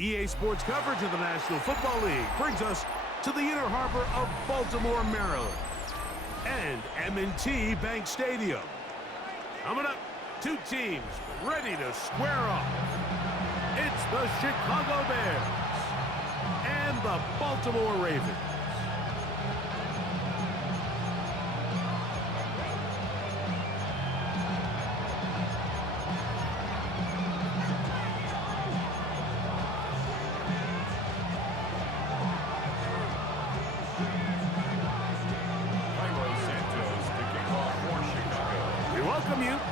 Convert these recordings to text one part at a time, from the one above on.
EA Sports coverage of the National Football League brings us to the inner harbor of Baltimore, Maryland, and M&T Bank Stadium. Coming up, two teams ready to square off. It's the Chicago Bears and the Baltimore Ravens.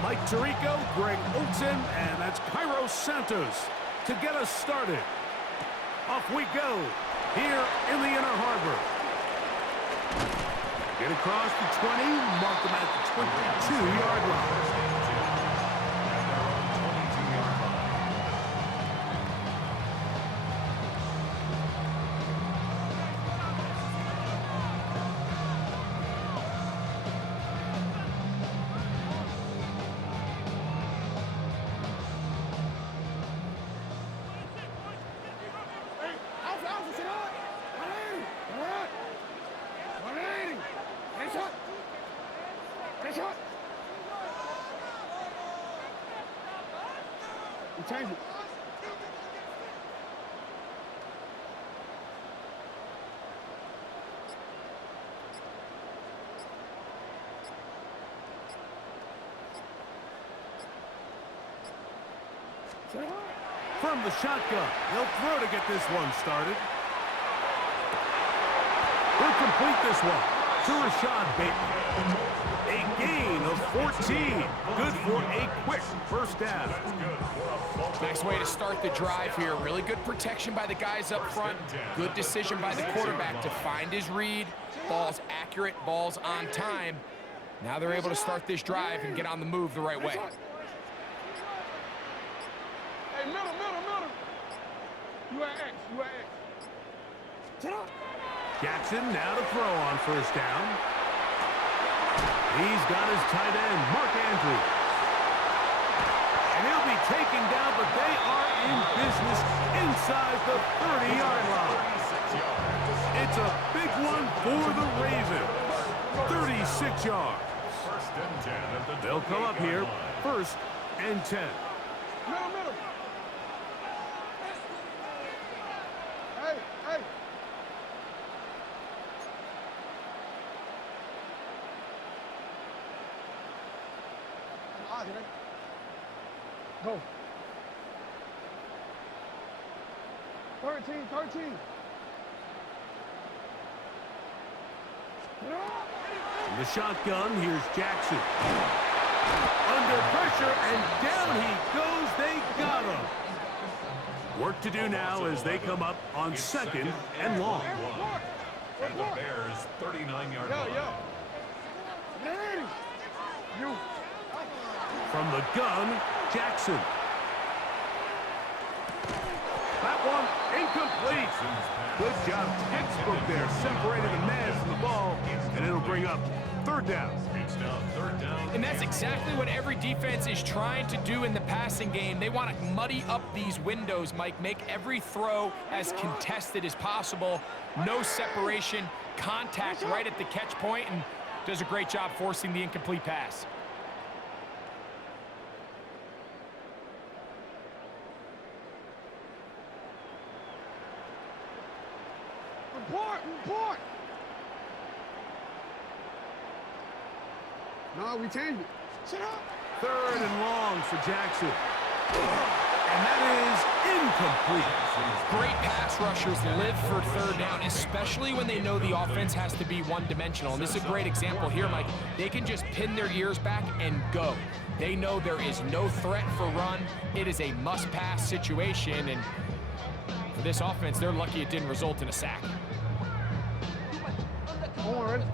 Mike Tirico, Greg Olson, and that's Cairo Santos to get us started. Off we go here in the inner harbor. Get across the 20, mark them at the 22-yard line. Change it. From the shotgun, they'll throw to get this one started. He'll complete this one to Rashad Bateman. A gain of 14. Good for a quick first down. Nice way to start the drive here. Really good protection by the guys up front. Good decision by the quarterback to find his read. Ball's accurate, ball's on time. Now they're able to start this drive and get on the move the right way. Hey, middle. You at X, Sit up. Jackson now to throw on first down. He's got his tight end, Mark Andrews. And he'll be taken down, but they are in business inside the 30-yard line. It's a big one for the Ravens. 36 yards. They'll come up here, 1st and 10. Middle. Hey. Go. 13. In the shotgun, here's Jackson. Under pressure, and down he goes. They got him. Work to do now as they come up on 2nd and long. And the Bears' 39-yard line. You. From the gun, Jackson. That one incomplete. Good job, textbook there, separating the man from the ball, and it'll bring up 3rd down. It's now 3rd down. And that's exactly what every defense is trying to do in the passing game. They want to muddy up these windows, Mike, make every throw as contested as possible. No separation, contact right at the catch point, and does a great job forcing the incomplete pass. Report. No, we changed it. Sit up. 3rd and long for Jackson. And that is incomplete. Great pass rushers live for 3rd down, especially when they know the offense has to be one-dimensional. And this is a great example here, Mike. They can just pin their ears back and go. They know there is no threat for run. It is a must-pass situation, and for this offense, they're lucky it didn't result in a sack.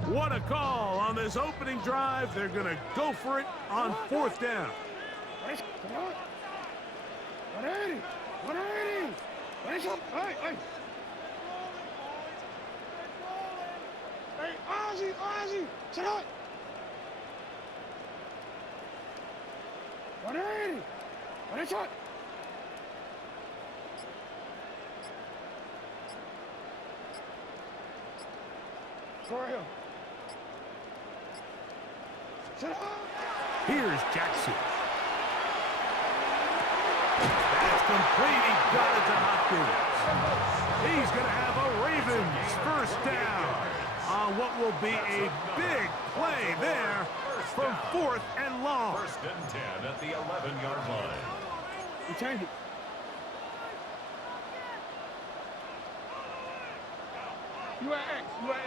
What a call on this opening drive. They're going to go for it on 4th down. Hey, Ozzy, sit up. 180. What is it? For real. Sit up. Here's Jackson. That's complete. He got it to Hopkins. He's going to have a Ravens first down on what will be a big play there from 4th and long. 1st and 10 at the 11-yard line. You turned it. You at X. You at X.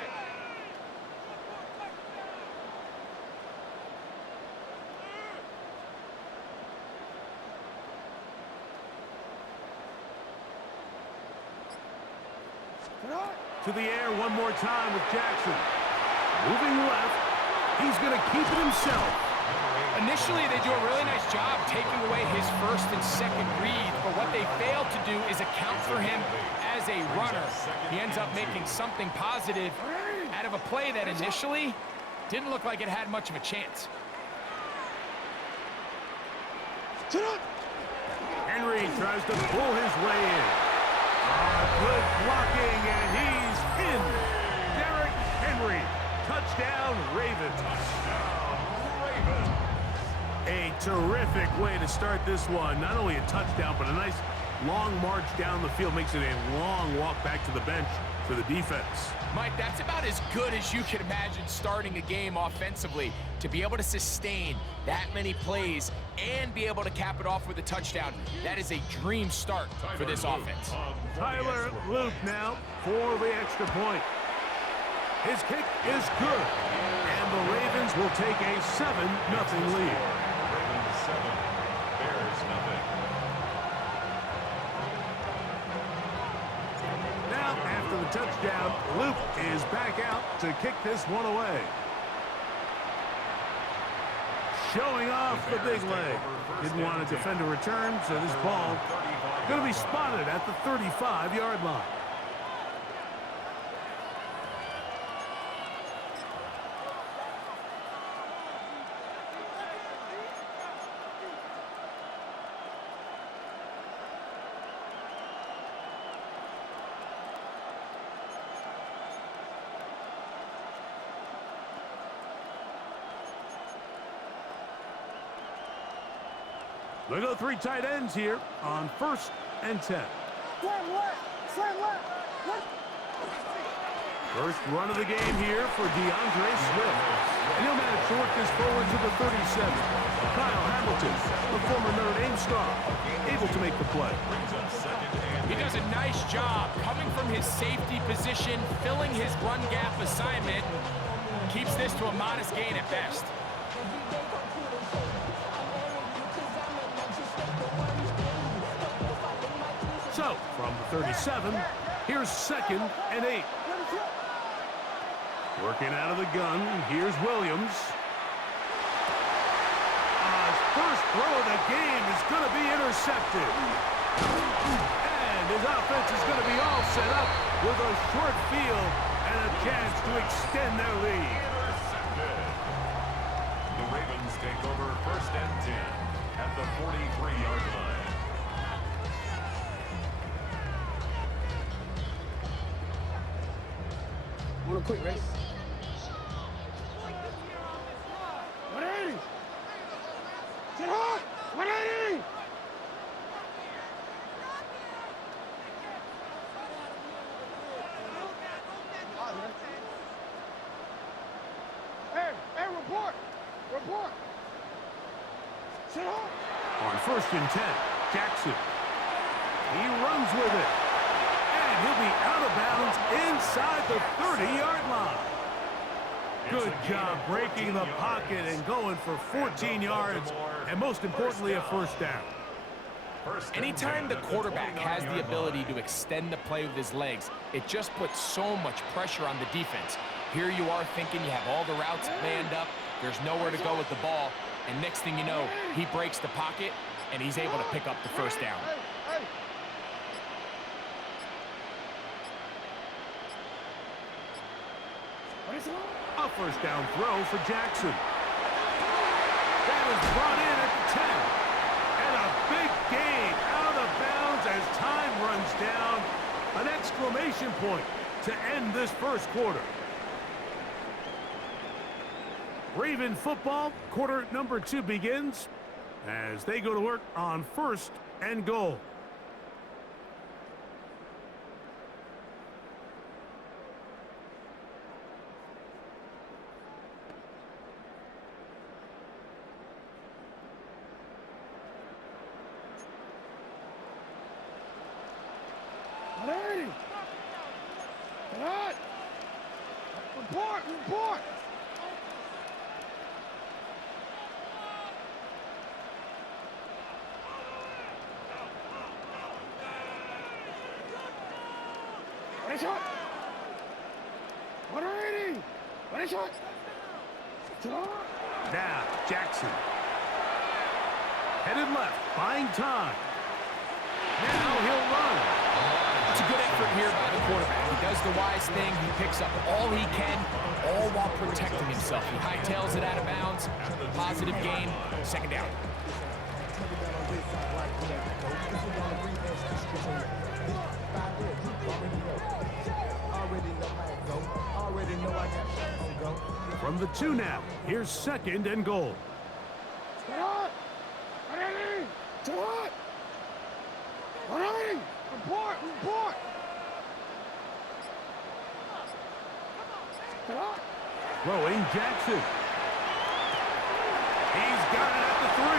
To the air one more time with Jackson. Moving left. He's going to keep it himself. Initially, they do a really nice job taking away his first and second read, but what they failed to do is account for him as a runner. He ends up making something positive out of a play that initially didn't look like it had much of a chance. Henry tries to pull his way in. Good blocking, and he's in. Derrick Henry. Touchdown, Ravens. A terrific way to start this one. Not only a touchdown, but a nice long march down the field. Makes it a long walk back to the bench for the defense. Mike, that's about as good as you can imagine starting a game offensively. To be able to sustain that many plays and be able to cap it off with a touchdown, that is a dream start for this offense. Tyler Luke now for the extra point. His kick is good, and the Ravens will take a 7-0 lead. Ravens 7, Bears nothing. Now, after the touchdown, Luke is back out to kick this one away. Showing off the big leg. Didn't want to defend a return, so this ball going to be spotted at the 35-yard line. They go 3 tight ends here on 1st and 10. First run of the game here for DeAndre Swift. And he'll manage to work this forward to the 37. Kyle Hamilton, the former Notre Dame star, able to make the play. He does a nice job coming from his safety position, filling his run gap assignment. Keeps this to a modest gain at best. So, from the 37, here's 2nd and 8. Working out of the gun, here's Williams. His first throw of the game is going to be intercepted. And his offense is going to be all set up with a short field and a chance to extend their lead. The Ravens take over 1st and 10 at the 43-yard line. Want a quick race? 180! Sit hard! 180! Hey, report! Report! Sit hard! On 1st and 10, Jackson. He runs with it. And he'll be out of bounds inside the 30-yard line. Good job breaking the pocket and going for 14 yards, and most importantly, a first down. Anytime the quarterback has the ability to extend the play with his legs, it just puts so much pressure on the defense. Here you are thinking you have all the routes manned up, there's nowhere to go with the ball, and next thing you know, he breaks the pocket, and he's able to pick up the first down. A first down throw for Jackson. That is brought in at the 10. And a big gain out of bounds as time runs down. An exclamation point to end this first quarter. Raven football, quarter number 2 begins as they go to work on 1st and goal. Report! Report! What is shot? 180! What is shot? Now, Jackson. Headed left, buying time. Now he'll run. It's a good effort here by the quarterback. He does the wise thing. He picks up all he can, all while protecting himself. He hightails it out of bounds. Positive gain. 2nd down. From the 2 now. Here's 2nd and goal. Get up! 180! To what? 180! Report! Report! Get up! Throwing Jackson. He's got it at the 3.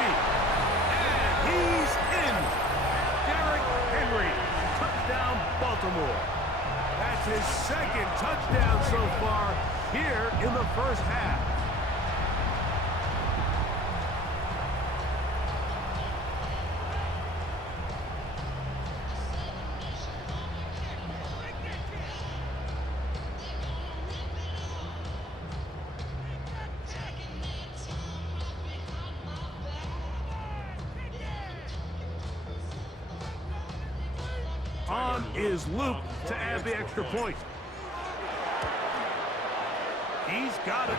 And he's in. Derrick Henry. Touchdown, Baltimore. That's his 2nd touchdown so far here in the 1st half. On is Luke to add the extra point. He's got it.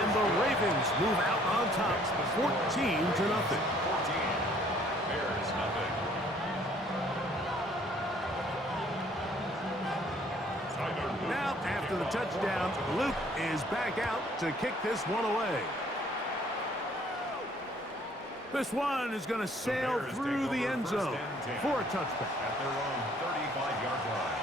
And the Ravens move out on top, 14-0. 14. Bears nothing. Now, after the touchdown, Luke is back out to kick this one away. This one is going to sail through the end zone for a touchback. At their own 35-yard line.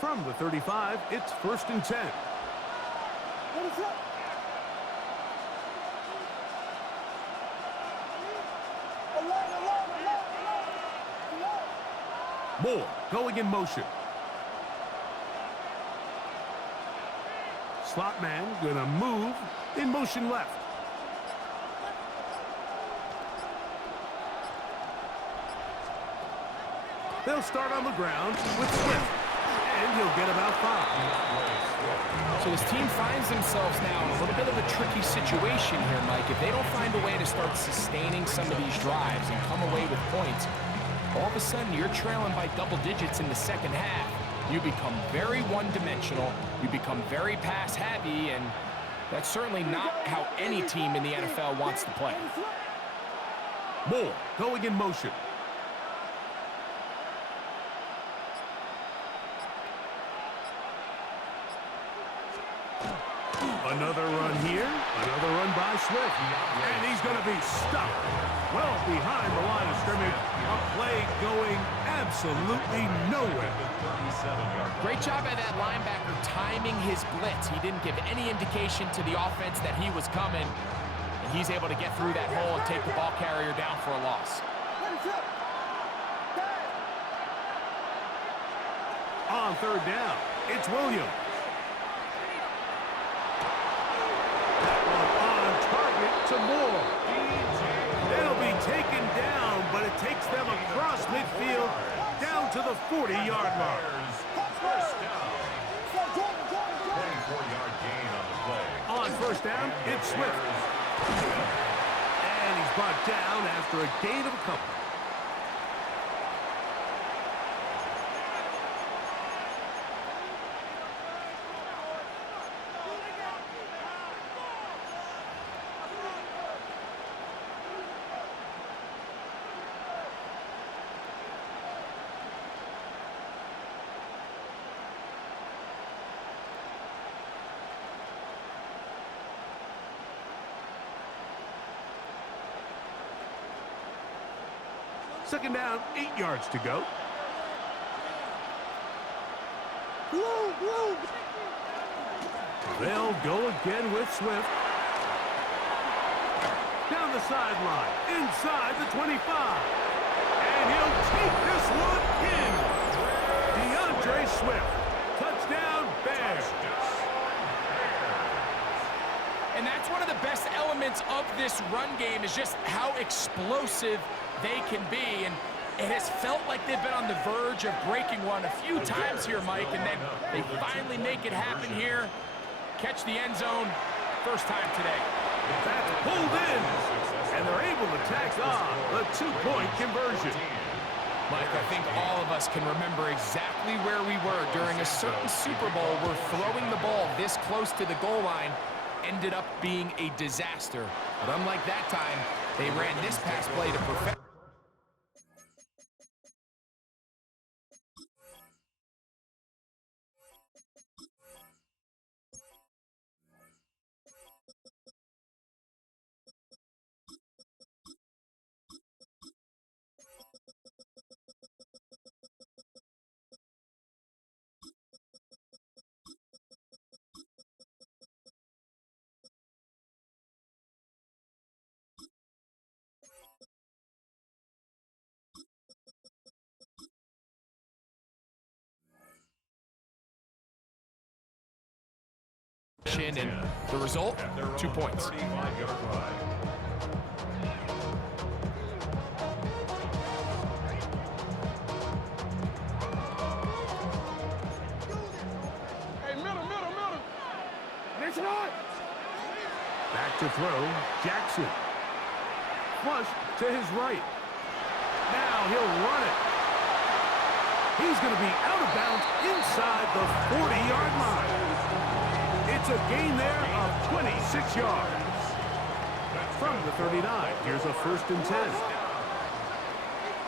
From the 35, it's 1st and 10. What is up? Moore going in motion. Slot man gonna move in motion left. They'll start on the ground with Swift, and he'll get about 5. So this team finds themselves now in a little bit of a tricky situation here, Mike. If they don't find a way to start sustaining some of these drives and come away with points, all of a sudden you're trailing by double digits in the 2nd half. You become very one-dimensional. You become very pass-heavy, and that's certainly not how any team in the NFL wants to play. Moore going in motion. Another run here, another run by Swift, and he's going to be stopped well behind the line of scrimmage. A play going absolutely nowhere. Great job by that linebacker timing his blitz. He didn't give any indication to the offense that he was coming, and he's able to get through that hole and take the ball carrier down for a loss. On 3rd down, it's Williams. To Moore. They'll be taken down, but it takes them across midfield down to the 40-yard line. First down. 24-yard gain on the play. On 1st down, it's Swift. And he's brought down after a gain of a couple. Second down, 8 yards to go. They'll go again with Swift. Down the sideline, inside the 25. And he'll take this one in. DeAndre Swift. Touchdown, Bears. And that's one of the best elements of this run game is just how explosive they can be. And it has felt like they've been on the verge of breaking one a few times here, Mike, and then they finally make it happen here. Catch the end zone, first time today. That's pulled in, and they're able to tack on the 2-point conversion. Mike, I think all of us can remember exactly where we were during a certain Super Bowl where throwing the ball this close to the goal line ended up being a disaster. But unlike that time, they ran this pass play to perfection. And the result, 2 points. Hey, middle. Listen on. Back to throw, Jackson. Flush to his right. Now he'll run it. He's going to be out of bounds inside the 40-yard line. It's a gain there of 26 yards. From the 39, here's a 1st and 10.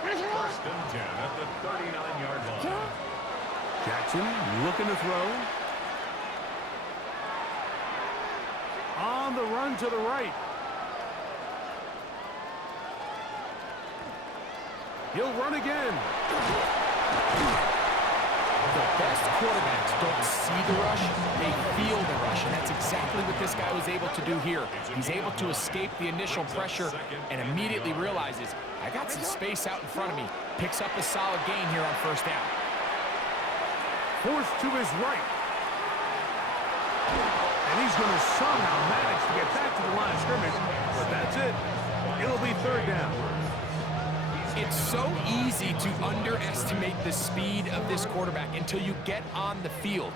First and 10 at the 39-yard line. Jackson looking to throw. On the run to the right. He'll run again. The best quarterbacks don't see the rush, they feel the rush, and that's exactly what this guy was able to do here. He's able to escape the initial pressure and immediately realizes, I got some space out in front of me. Picks up a solid gain here on first down. Forced to his right. And he's going to somehow manage to get back to the line of scrimmage, but that's it. It'll be 3rd down. It's so easy to underestimate the speed of this quarterback until you get on the field.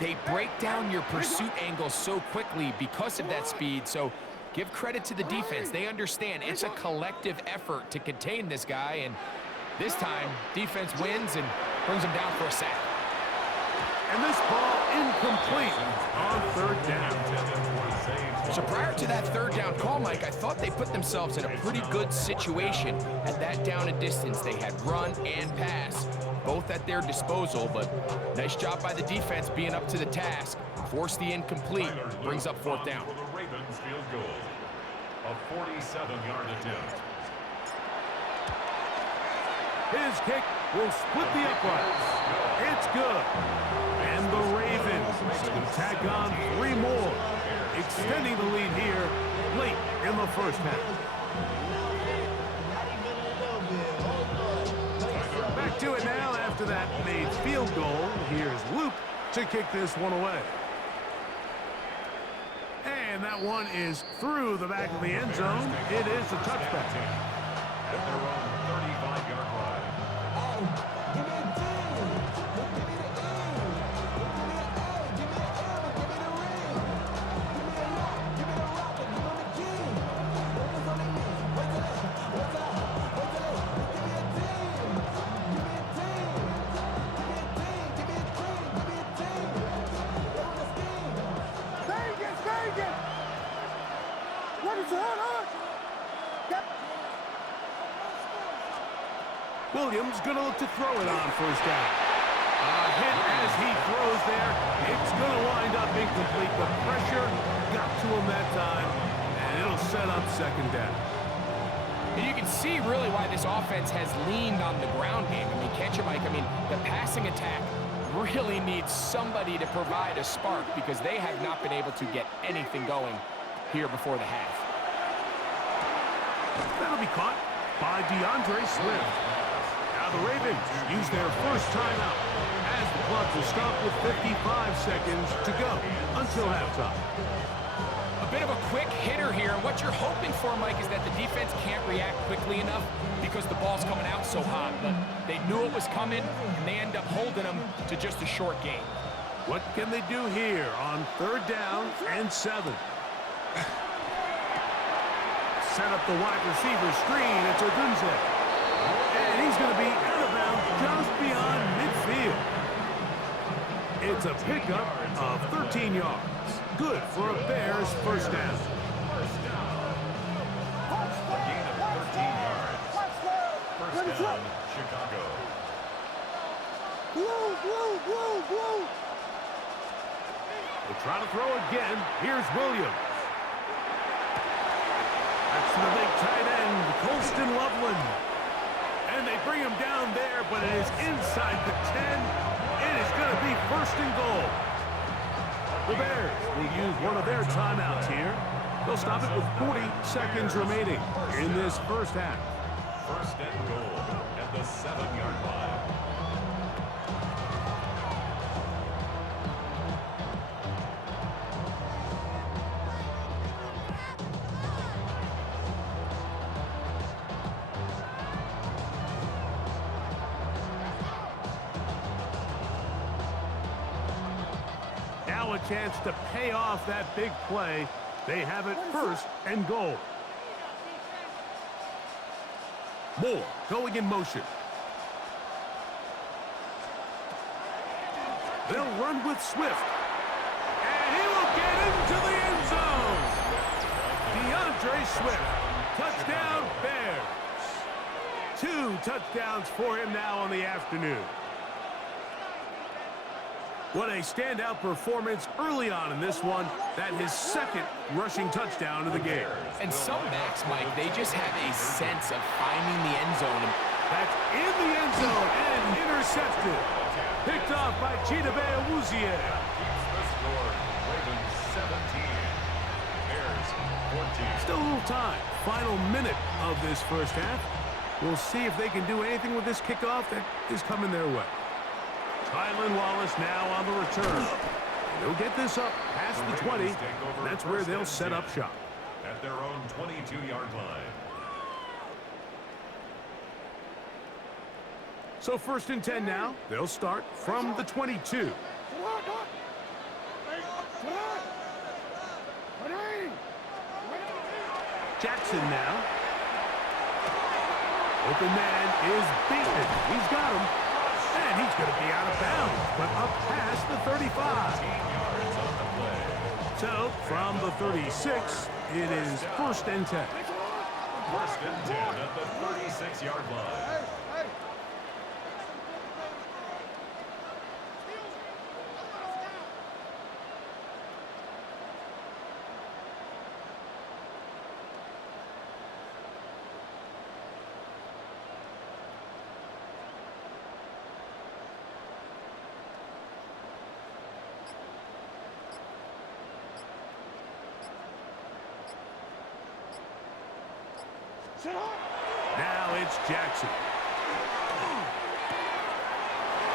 They break down your pursuit angle so quickly because of that speed, so give credit to the defense. They understand it's a collective effort to contain this guy, and this time, defense wins and brings him down for a sack. And this ball incomplete on 3rd down. So prior to that 3rd down call, Mike, I thought they put themselves in a pretty good situation at that down and distance. They had run and pass, both at their disposal, but nice job by the defense being up to the task. Force the incomplete, brings up 4th down. For the Ravens field goal, a 47-yard attempt. His kick will split the uprights. It's good. And the Ravens can tack on 3 more, extending the lead here late in the first half. Back to it now after that made field goal. Here's Luke to kick this one away. And that one is through the back of the end zone. It is a touchback. At their own 35-yard line. Williams going to look to throw it on first down. A hit as he throws there. It's going to wind up incomplete. The pressure got to him that time, and it'll set up 2nd down. And you can see really why this offense has leaned on the ground game. I mean, can't you, Mike? I mean, the passing attack really needs somebody to provide a spark because they have not been able to get anything going here before the half. That'll be caught by DeAndre Swift. Now the Ravens use their first timeout as the clock will stop with 55 seconds to go until halftime. A bit of a quick hitter here, and what you're hoping for, Mike, is that the defense can't react quickly enough because the ball's coming out so hot. But they knew it was coming, and they end up holding them to just a short game. What can they do here on 3rd down and 7? Set up the wide receiver screen. It's Odunze. And he's going to be out of bounds just beyond midfield. It's a pickup of 13 yards. Good for a Bears first down. A gain of 13 yards. First down, Chicago. Blue. They try to throw again. Here's Williams. That's the big tight end, Colston Loveland. And they bring him down there, but it is inside the 10. It is going to be 1st and goal. The Bears will use one of their timeouts here. They'll stop it with 40 seconds remaining in this first half. 1st and goal at the 7-yard line. Now a chance to pay off that big play. They have it 1st and goal. Moore going in motion. They'll run with Swift. And he will get into the end zone. DeAndre Swift. Touchdown Bears. 2 touchdowns for him now on the afternoon. What a standout performance early on in this one. That his 2nd rushing touchdown of the game. And some backs, Mike, they just have a sense of finding the end zone. That's in the end zone and intercepted. Picked off by Chidobe Awuzie. The score, Ravens 17, Bears 14. Still a little time. Final minute of this first half. We'll see if they can do anything with this kickoff that is coming their way. Tylan Wallace now on the return. They'll get this up past the 20. That's where they'll set up shop. At their own 22-yard line. So 1st and 10 now. They'll start from the 22. Jackson now. Open man is Bateman. He's got him. And he's going to be out of bounds, but up past the 35. So, from the 36, it is 1st and 10. 1st and 10 at the 36-yard line. Now it's Jackson.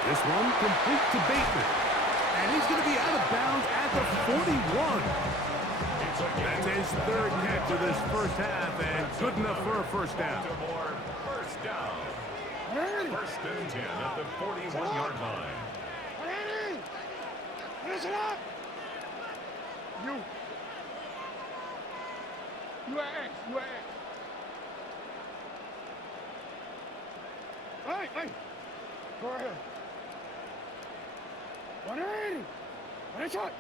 This one complete to Bateman. And he's going to be out of bounds at the 41. That's his 3rd catch of this first half, and good enough for a 1st down. First down. 1st and 10 at the 41-yard line. Listen up! You are X. Hey! Go ahead. 180! 1 shot!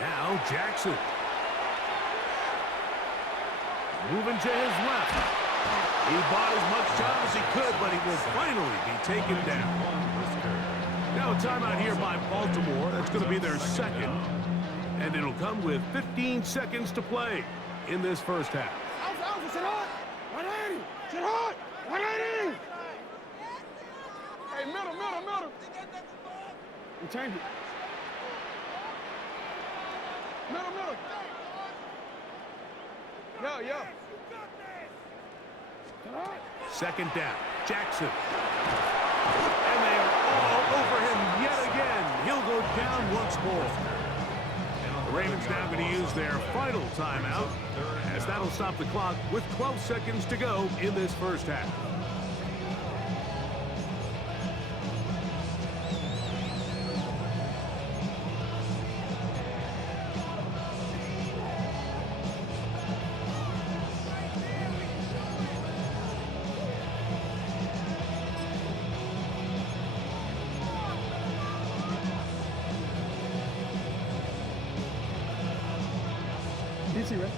Now Jackson. Moving to his left. He bought as much time as he could, but he will finally be taken down. Now a timeout here by Baltimore. That's going to be their second. And it'll come with 15 seconds to play in this first half. Alpha, sit hard. 180. Sit hard. 180. Hey, middle. We change it. Middle. Yeah. Sit hard. Second down. Jackson. And they are all over him yet again. He'll go down once more. The Ravens now going to use their final timeout, as that'll stop the clock with 12 seconds to go in this first half.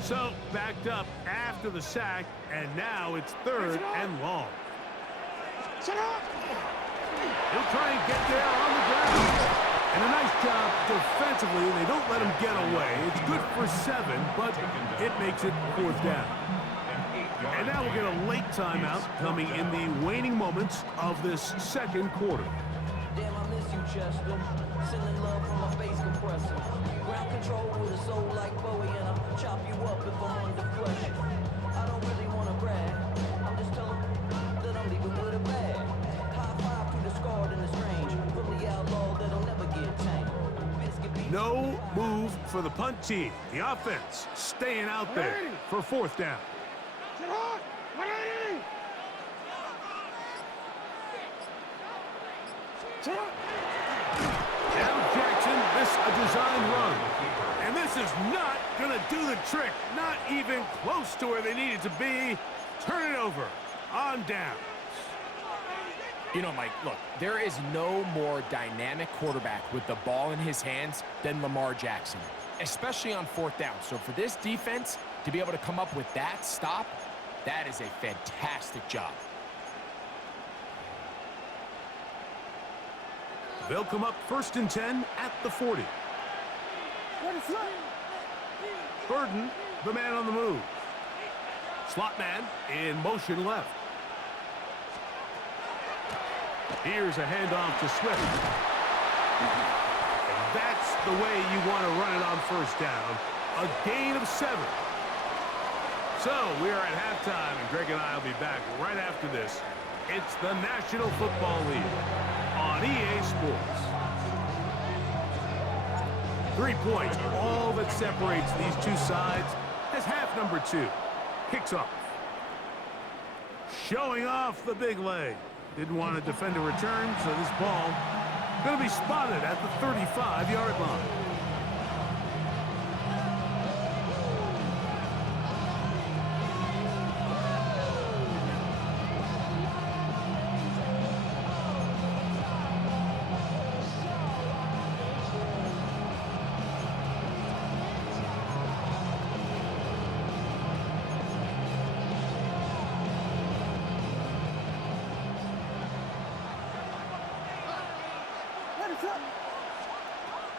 So, backed up after the sack, and now it's third and long. Sit up. He'll try and get there on the ground. And a nice job defensively. They don't let him get away. It's good for 7, but it makes it fourth down. And now we'll get a late timeout coming in the waning moments of this second quarter. Damn, I miss you, Chester. Sending love from my bass compressor. Ground control with a soul like Bowie, and I'll chop you up if I'm under pressure. I don't really want to brag. I'm just telling that I'm leaving with a bag. High five to the scarred and the strange. From the outlaw that'll never get tamed. No move for the punt team. The offense staying out there for fourth down. Sit hard. 180. Sit hard. Now Jackson, this a design run. And this is not going to do the trick. Not even close to where they needed to be. Turn it over on down. You know, Mike, look, there is no more dynamic quarterback with the ball in his hands than Lamar Jackson, especially on fourth down. So for this defense to be able to come up with that stop, that is a fantastic job. They'll come up first and 10 at the 40. Burden, the man on the move. Slot man in motion left. Here's a handoff to Swift. And that's the way you want to run it on first down. A gain of 7. So we are at halftime, and Greg and I will be back right after this. It's the National Football League on EA Sports. 3 points, all that separates these two sides as half number 2 kicks off. Showing off the big leg. Didn't want to defend a return, so this ball going to be spotted at the 35-yard line.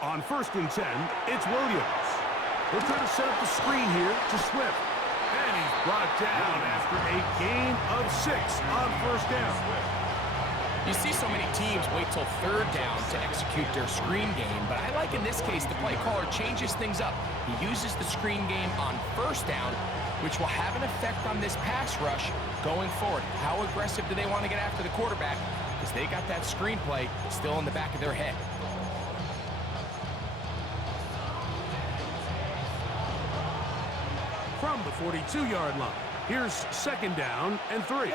On first and 10, it's Williams. He'll try to set up the screen here to Swift. And he's brought down after a gain of 6 on first down. You see so many teams wait till third down to execute their screen game, but I like in this case the play caller changes things up. He uses the screen game on first down, which will have an effect on this pass rush going forward. How aggressive do they want to get after the quarterback? Because they got that screen play still in the back of their head. From the 42-yard line, here's second down and 3.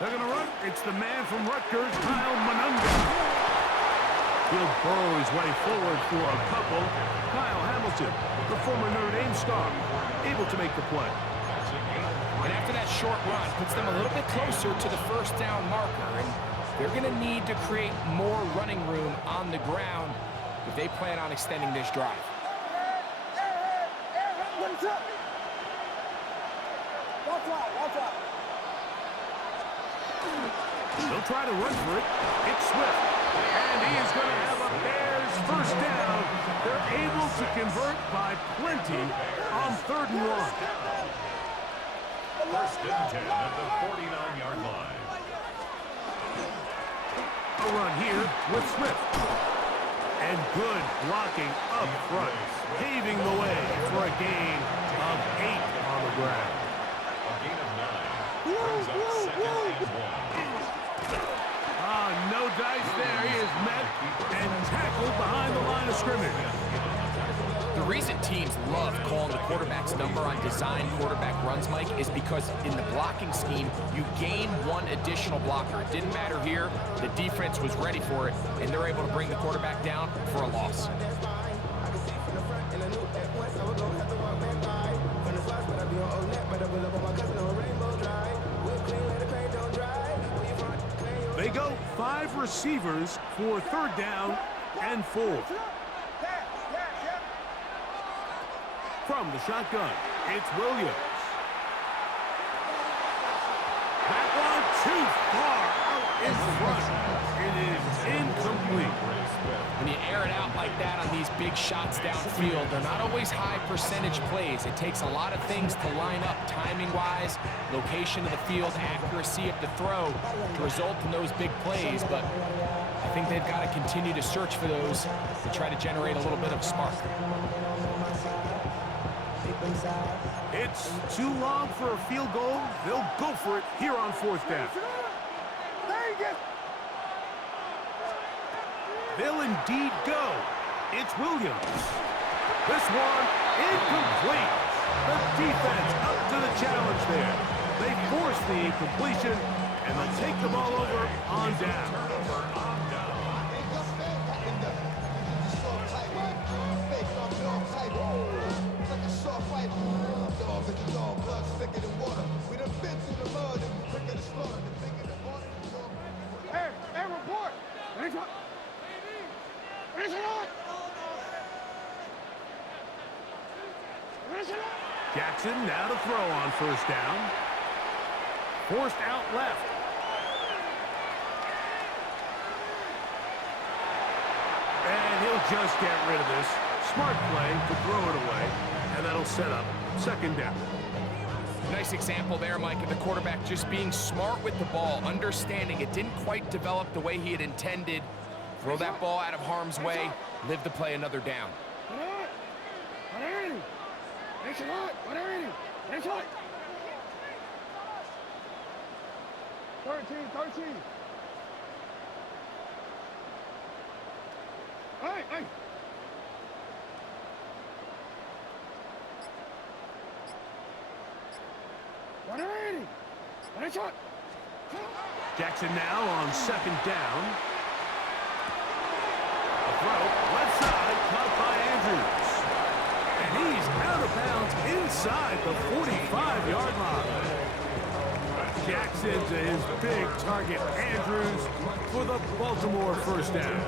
They're going to run. It's the man from Rutgers, Kyle Monunga. He'll burrow his way forward for a couple. Kyle Hamilton, the former Notre Dame star, able to make the play. And after that short run, puts them a little bit closer to the first down marker. And they're going to need to create more running room on the ground if they plan on extending this drive. Watch out. They'll try to run for it. It's Swift. And he is going to have a Bears first down. They're able to convert by plenty on 3rd and 1. First and 10 at the 49-yard line. A run here with Swift. And good blocking up front, paving the way for a gain of 8 on the ground. A gain of 9. Brings up 2nd and 1. No dice there. He is met and tackled behind the line of scrimmage. The reason teams love calling the quarterback's number on design quarterback runs, Mike, is because in the blocking scheme, you gain 1 additional blocker. It didn't matter here. The defense was ready for it, and they're able to bring the quarterback down for a loss. They go 5 receivers for 3rd down and 4. From the shotgun, it's Williams. That one too far out in front. It is incomplete. When you air it out like that on these big shots downfield, they're not always high percentage plays. It takes a lot of things to line up timing-wise, location of the field, accuracy of the throw to result in those big plays. But I think they've got to continue to search for those to try to generate a little bit of spark. It's too long for a field goal. They'll go for it here on 4th down. They'll indeed go. It's Williams. This one incomplete. The defense up to the challenge there. They force the incompletion, and they'll take the ball over on down. Hey, report! Jackson now to throw on 1st down. Forced out left. And he'll just get rid of this. Smart play to throw it away. And that'll set up 2nd down. Nice example there, Mike, of the quarterback just being smart with the ball, understanding it didn't quite develop the way he had intended. Throw that ball out of harm's way, live to play another down. 13. Hey! Jackson now on 2nd down. A throw, left side, caught by Andrews. And he's out of bounds inside the 45-yard line. Jackson to his big target, Andrews, for the Baltimore first down.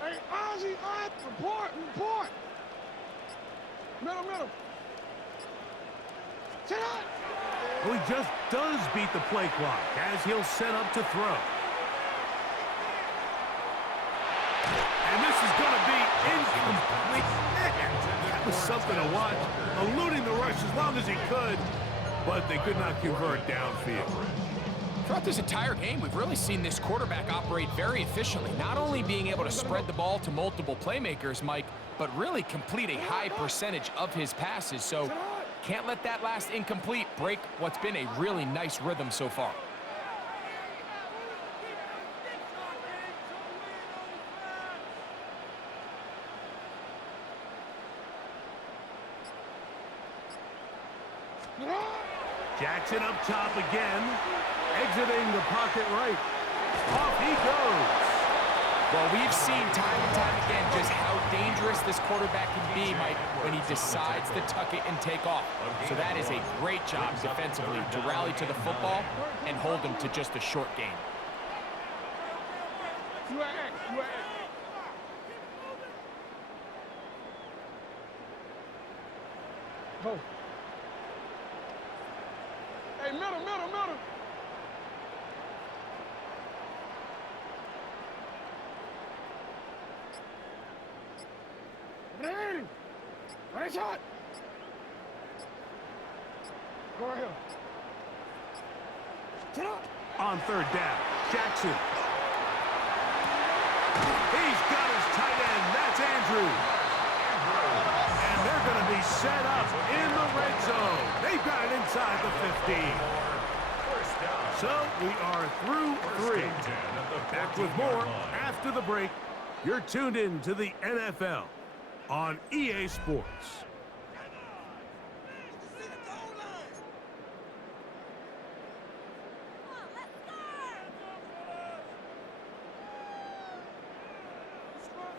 Hey, Ozzy, report! Middle. Sit up! Well, he just does beat the play clock as he'll set up to throw. And this is going to be incomplete. That was something to watch. Eluding the rush as long as he could, but they could not convert downfield. Throughout this entire game, we've really seen this quarterback operate very efficiently, not only being able to spread the ball to multiple playmakers, Mike, but really complete a high percentage of his passes. So can't let that last incomplete break what's been a really nice rhythm so far. Jackson up top again, exiting the pocket right. Off he goes. Well, we've seen time and time again just how dangerous this quarterback can be, Mike, when he decides to tuck it and take off. So that is a great job defensively to rally to the football and hold him to just a short gain. Go. Hey, middle. Ready? Ready, shot. Go right here. Sit up. On third down, Jackson. He's got his tight end. That's Andrew. And they're going to be set up in the red zone. They've got it inside the 15. So we are through 3. Back with more after the break. You're tuned in to the NFL on EA Sports.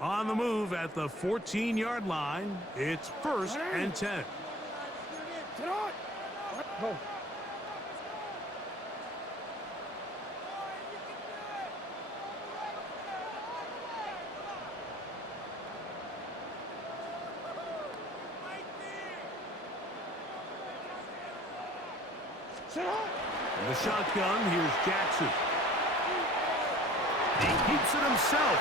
On the move at the 14-yard line, it's 1st and 10. Sit on. Go. Sit on. In the shotgun, here's Jackson. He keeps it himself.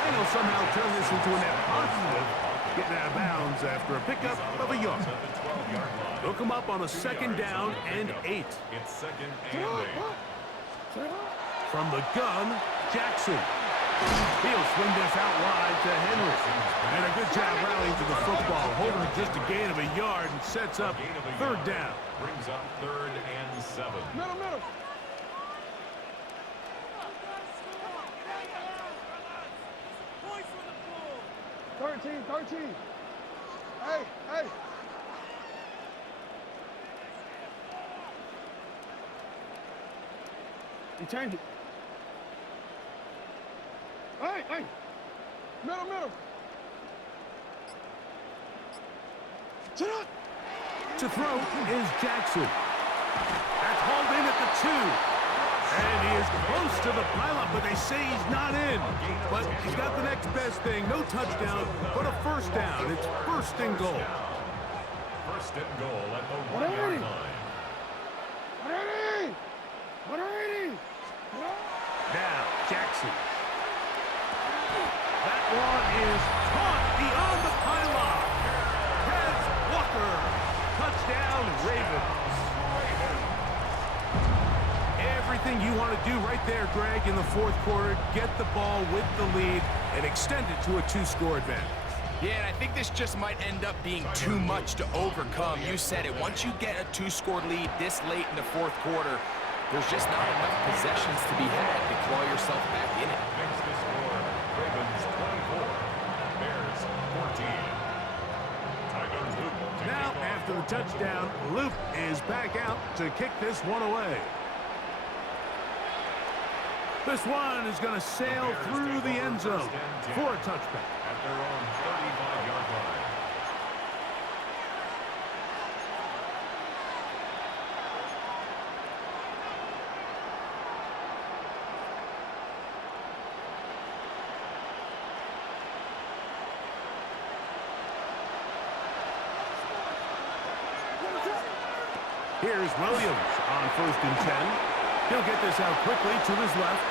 And he'll somehow turn this into a net positive, getting out of bounds after a pickup of a yard. They'll come up on a 2nd down and 8. It's 2nd and 8. From the gun, Jackson. He'll swing this out wide to Henry. And a good job rallying to the football, holding just a gain of a yard and sets up 3rd down. Brings up 3rd and 7. Middle. 13. Hey. You change it. Hey. Middle. Sit up. To throw is Jackson. That's hauled in at the 2. And he is close to the pileup, but they say he's not in. But he's got the next best thing. No touchdown, but a 1st down. It's 1st and goal. 1st and goal at the 1-yard line. Ready. Now, Jackson. That one is caught beyond the pylon. Heads Walker. Touchdown, Ravens. Everything you want to do right there, Greg, in the 4th quarter. Get the ball with the lead and extend it to a 2-score advantage. Yeah, and I think this just might end up being too much to overcome. You said it. Once you get a 2-score lead this late in the 4th quarter, there's just not enough possessions to be had to claw yourself back in it. Makes the score Ravens 24, Bears 14. Now, after the touchdown, Luke is back out to kick this one away. This one is going to sail through the end zone for a touchback. At their own 35-yard line. Here's Williams on 1st and 10. He'll get this out quickly to his left.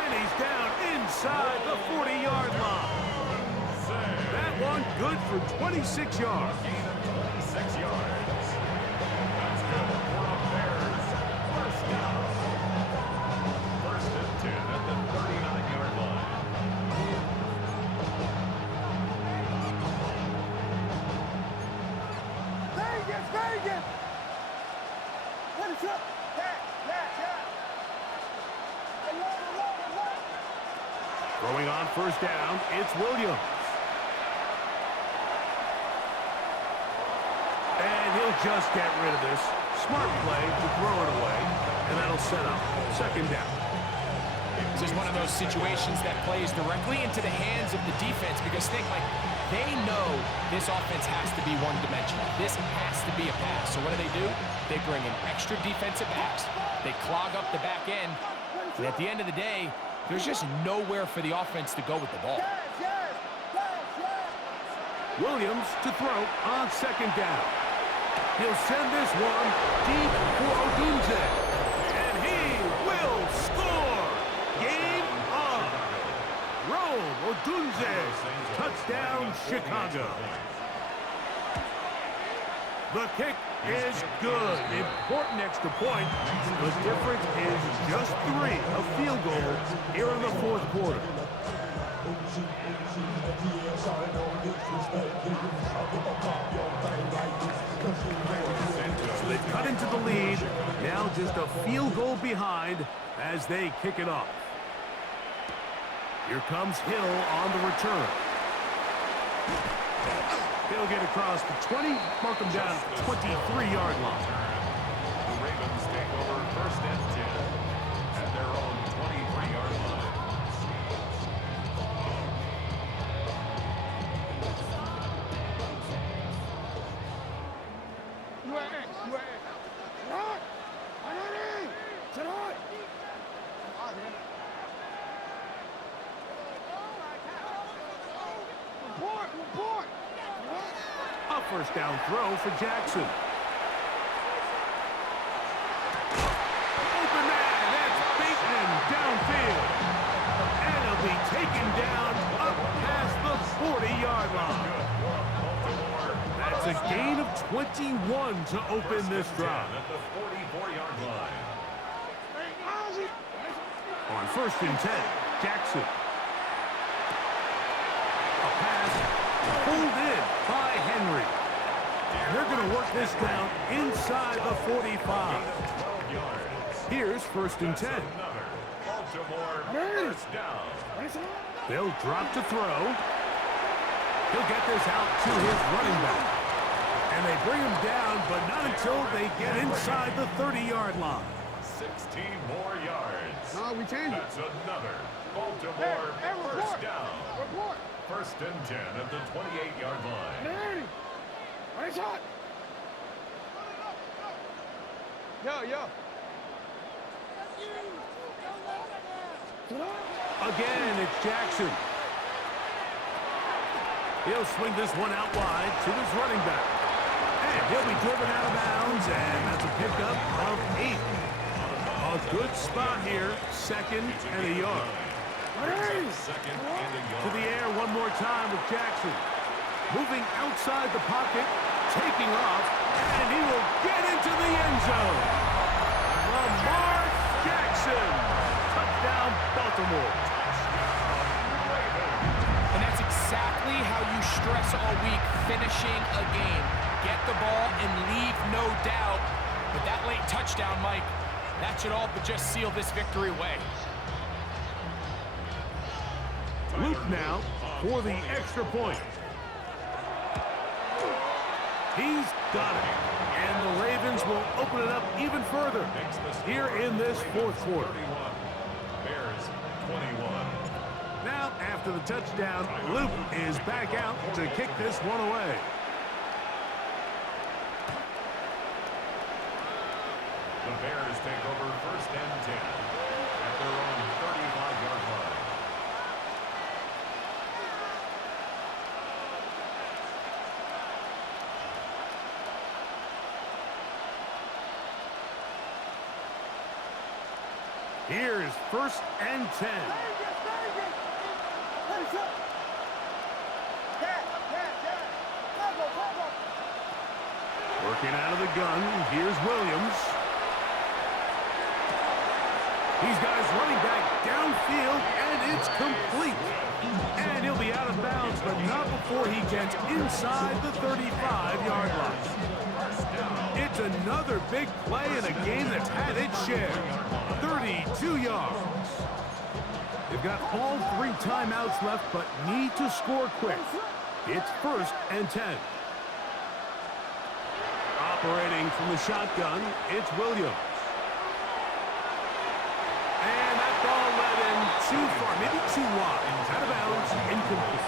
And he's down inside the 40-yard line. That one good for 26 yards. Gain of 26 yards. That's good for the Bears. 1st down. 1st and 10 at the 39-yard line. Vegas! Let it up! Throwing on 1st down, it's Williams. And he'll just get rid of this. Smart play to throw it away, and that'll set up 2nd down. Williams is one of those situations that plays directly into the hands of the defense because think, like, they know this offense has to be one-dimensional. This has to be a pass. So what do? They bring in extra defensive backs. They clog up the back end. And at the end of the day, there's just nowhere for the offense to go with the ball. Williams to throw on second down. He'll send this one deep for Odunze. And he will score. Game on. Rome Odunze. Touchdown, Chicago. The kick is good. Important extra point. The difference is just 3, a field goal here in the fourth quarter. So they've cut into the lead. Now just a field goal behind as they kick it off. Here comes Hill on the return. He'll get across the 20, mark him down at the 23-yard line. The Ravens take over first and 10 at their own 23-yard line. A first down throw for Jackson. Open man, that's Bateman downfield. And he'll be taken down up past the 40-yard line. That's a gain of 21 to open this drive. At the 44-yard line. On first and 10, Jackson. A pass pulled in by Henry. And they're going to work this down inside the 45. 12 yards. Here's first and 10. Another Baltimore first down. They'll drop to throw. He'll get this out to his running back. And they bring him down, but not until they get inside the 30-yard line. 16 more yards. No, we changed it. That's another Baltimore first down. Report. First and 10 at the 28-yard line. Where's hot? Yo. Again, it's Jackson. He'll swing this one out wide to his running back. And he'll be driven out of bounds, and that's a pickup of 8. A good spot here, second and a yard. Second and a yard. To the air one more time with Jackson. Moving outside the pocket, taking off, and he will get into the end zone. Lamar Jackson. Touchdown, Baltimore. And that's exactly how you stress all week, finishing a game. Get the ball and leave no doubt. But that late touchdown, Mike, that should all but just seal this victory away. Luke now for the extra point. He's got it. And the Ravens will open it up even further here in this fourth quarter. 31. Bears 21. Now, after the touchdown, Luke is back out to kick this one away. The Bears take over first and 10 at their own 35-yard line. Here's first and 10. Working out of the gun, here's Williams. He's got his running back downfield, and it's complete. And he'll be out of bounds, but not before he gets inside the 35-yard line. It's another big play in a game that's had its share. 32 yards. They've got all 3 timeouts left, but need to score quick. It's first and 10. Operating from the shotgun, it's Williams. And that ball led in too far, maybe too wide. Out of bounds, incomplete.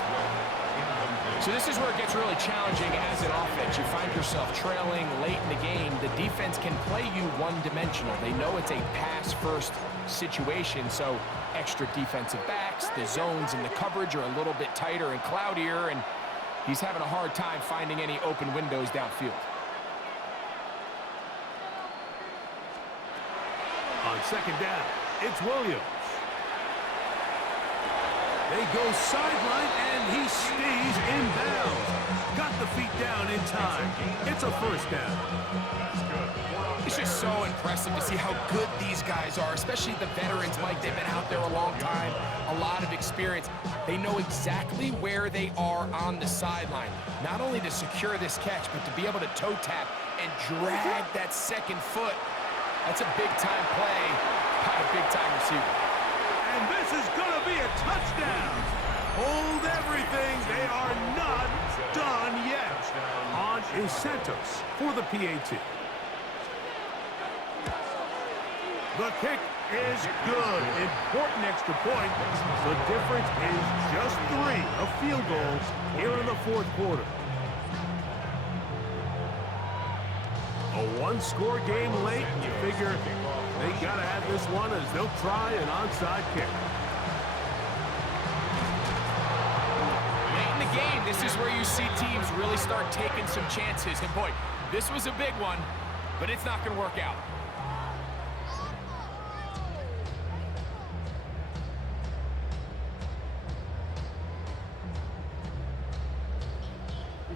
So this is where it gets really challenging as an offense. You find yourself trailing late in the game. The defense can play you one-dimensional. They know it's a pass-first situation, so extra defensive backs, the zones and the coverage are a little bit tighter and cloudier, and he's having a hard time finding any open windows downfield. On second down, it's Williams. They go sideline, and he stays in bounds. Got the feet down in time. It's a first down. It's just so impressive to see how good these guys are, especially the veterans, Mike. They've been out there a long time, a lot of experience. They know exactly where they are on the sideline, not only to secure this catch, but to be able to toe tap and drag that second foot. That's a big-time play by a big-time receiver. And this is going to be a touchdown. Hold everything. They are not done yet. On is Santos for the PAT. The kick is good. Important extra point. The difference is just 3, a field goal here in the fourth quarter. A one-score game late, and you figure they got to have this one as they'll try an onside kick. Late in the game, this is where you see teams really start taking some chances. And boy, this was a big one, but it's not going to work out.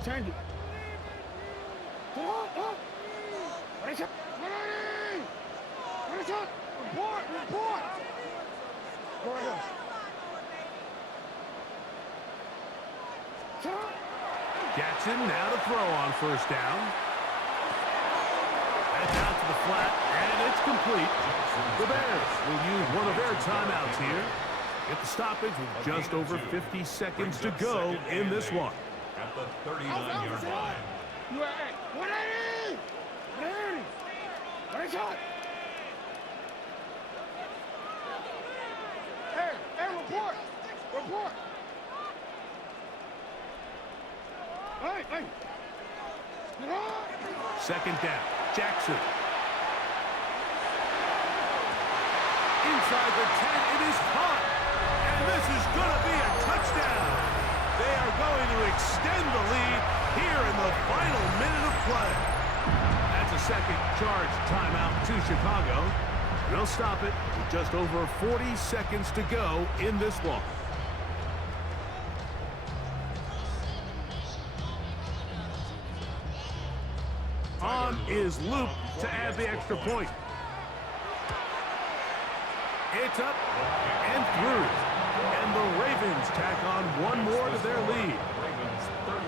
Change it. Raise up. Raise up. Report. Report. Go ahead. Jackson now to throw on first down. That's out to the flat, and it's complete. The Bears will use one of their timeouts here. Get the stoppage with just over 50 seconds to go in this one. At the 39-yard line. You are at 180. 180. Raise up. Hey, report. Report. Hey. Second down, Jackson. Inside the 10, it is caught. And this is going to be a touchdown. They are going to extend the lead here in the final minute of play. That's a second charge timeout to Chicago. They'll stop it with just over 40 seconds to go in this one. On is Luke to add the extra point. It's up and through. And the Ravens tack on one more to their lead. Ravens 38,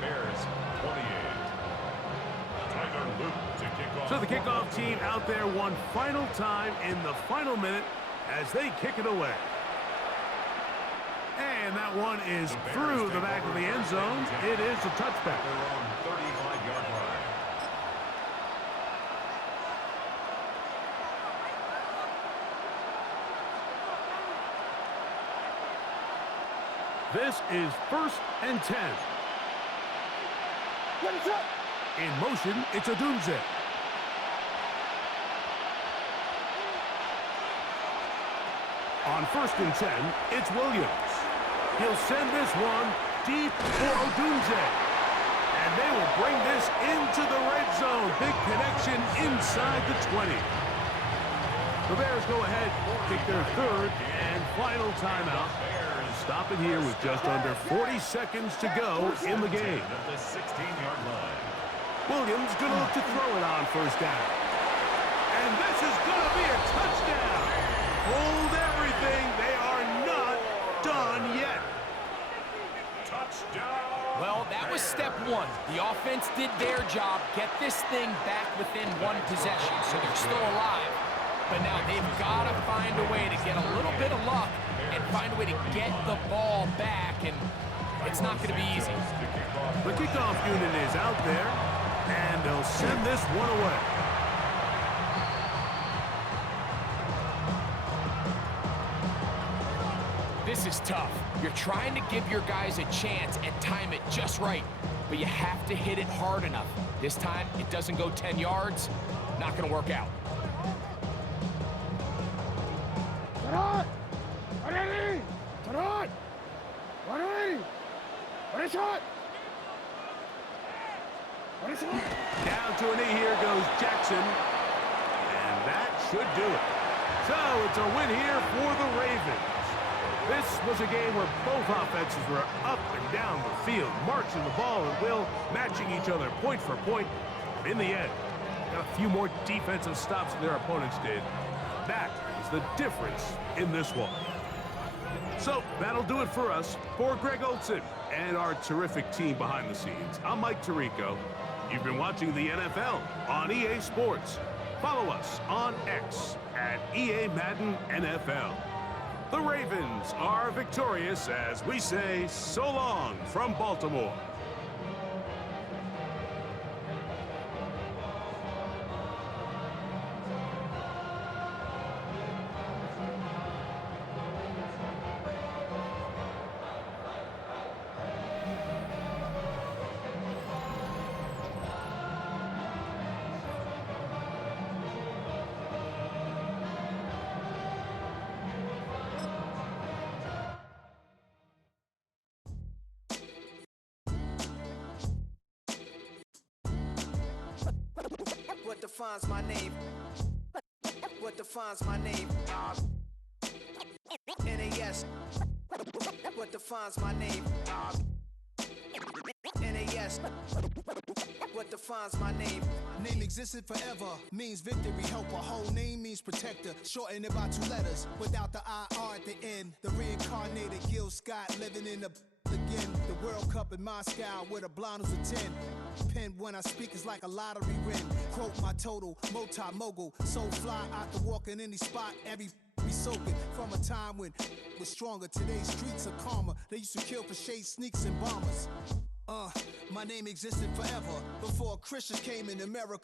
Bears 28. Tyler Luke to kick off. So the kickoff team out there one final time in the final minute as they kick it away. And that one is through the back of the end zone. It is a touchback. They're on 35-yard line. This is 1st and 10. What is up? In motion, it's a Dunze. On 1st and 10, it's Williams. He'll send this one deep for Odunze. And they will bring this into the red zone. Big connection inside the 20. The Bears go ahead, take their third and final timeout. Stop it here with just under 40 seconds to go in the game. At the 16-yard line. Williams going to look to throw it on first down. And this is going to be a touchdown. Hold everything. They are not done yet. Touchdown. Well, that was step one. The offense did their job, get this thing back within one possession, so they're still alive. But now they've got to find a way to get a little bit of luck and find a way to get the ball back, and it's not going to be easy. The kickoff unit is out there, and they'll send this one away. is tough. You're trying to give your guys a chance and time it just right, but you have to hit it hard enough. This time, it doesn't go 10 yards, not gonna work out. Tarot! Ready! Tarot! Ready! What is shot? What is shot? Down to a knee, here goes Jackson. And that should do it. So it's a win here for the Ravens. This was a game where both offenses were up and down the field, marching the ball at will, matching each other point for point. But in the end, got a few more defensive stops than their opponents did. That is the difference in this one. So that'll do it for us. For Greg Olson and our terrific team behind the scenes, I'm Mike Tirico. You've been watching the NFL on EA Sports. Follow us on X at EA Madden NFL. The Ravens are victorious as we say so long from Baltimore. What defines my name? What defines my name? NAS. What defines my name? NAS. What defines my name? Name existed forever, means victory, helper. Whole name means protector, shorten it by 2 letters, without the IR at the end. The reincarnated Gil Scott living in the again. The World Cup in Moscow with a blind who's a 10. Pen when I speak is like a lottery win. Quote my total, multi-mogul, so fly I can walk in any spot, every be soaking from a time when was stronger. Today's streets are calmer. They used to kill for shade sneaks and bombers. My name existed forever before Christians came in America.